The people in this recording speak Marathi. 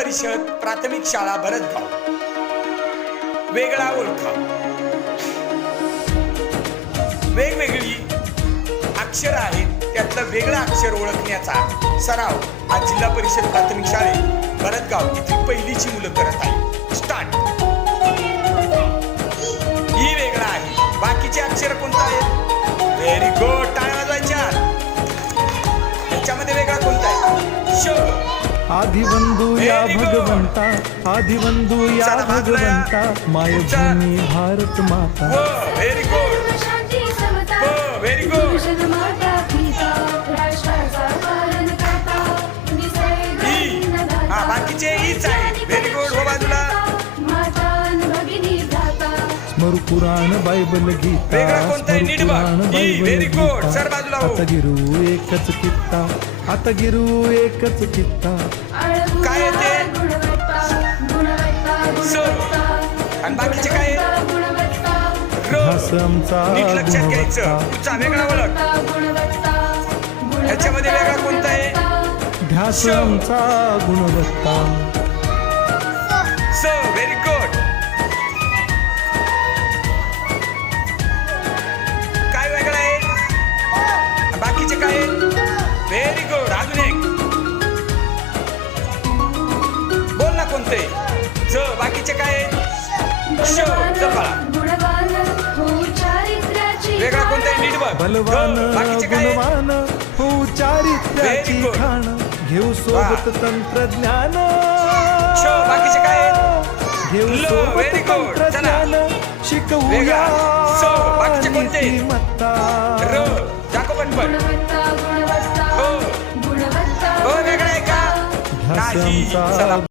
परिषद प्राथमिक शाळा भरतगाव. वेगळा ओळखा. वेगवेगळी अक्षर आहेत, त्यातलं वेगळं अक्षर ओळखण्याचा सराव आज जिल्हा परिषद प्राथमिक शाळेत भरतगाव येथील पहिलीची मुलं करत आहेत. स्टार्ट. ही वेगळा आहे. बाकीचे अक्षर कोणतं आहेत? Very good. टाळ्या वाजवायच्या. त्याच्यामध्ये वेगळा कोणता आहे? श. आदिबंधू या भगवंता, आदिबंधू या भगवंता, मायभूमी भारत माता. Very good. Very good. बाकीचे हीच आहे. Very good. हो बाजूला. स्मर पुराण बायबल गीता, वेगळा कोणता आहे? नीट बघ. Very good. सर बाजूला हो. आता गिरू एकच कित्ता, आता गिरू एकच कित्ता. काय येते? स. आणि बाकीचे काय? ध्यास आमचा नीट लक्षात घ्यायचं. गुणवत्ता, पुढचा वेगळा ओळख. ह्याच्यामध्ये वेगळा कोणता आहे? ध्यास आमचा गुणवत्ता. स. Very good. काय वेगळं आहे? बाकीचे काय आहेत? Very good. अजून एक बोल ना कोणते? ज. बाकीचे काय आहेत? श. जपाळा. वेगळा कोणता आहे? नीट बघ. बलवान बाकीचे काय आहेत? गुणवान हो चारित्र्याची Very good. खाण, घेऊ सोबत तंत्रज्ञान. श. बाकीचे काय आहेत? घेऊ ल. सोबत Very good. तंत्रज्ञान, शिकवूया वेगळा. स. बाकीचे कोणते? नीतिमत्ता. र. दाखव पटपट. हो. हो वेगळा आहे का? ध्यास नाही. आमचा चला.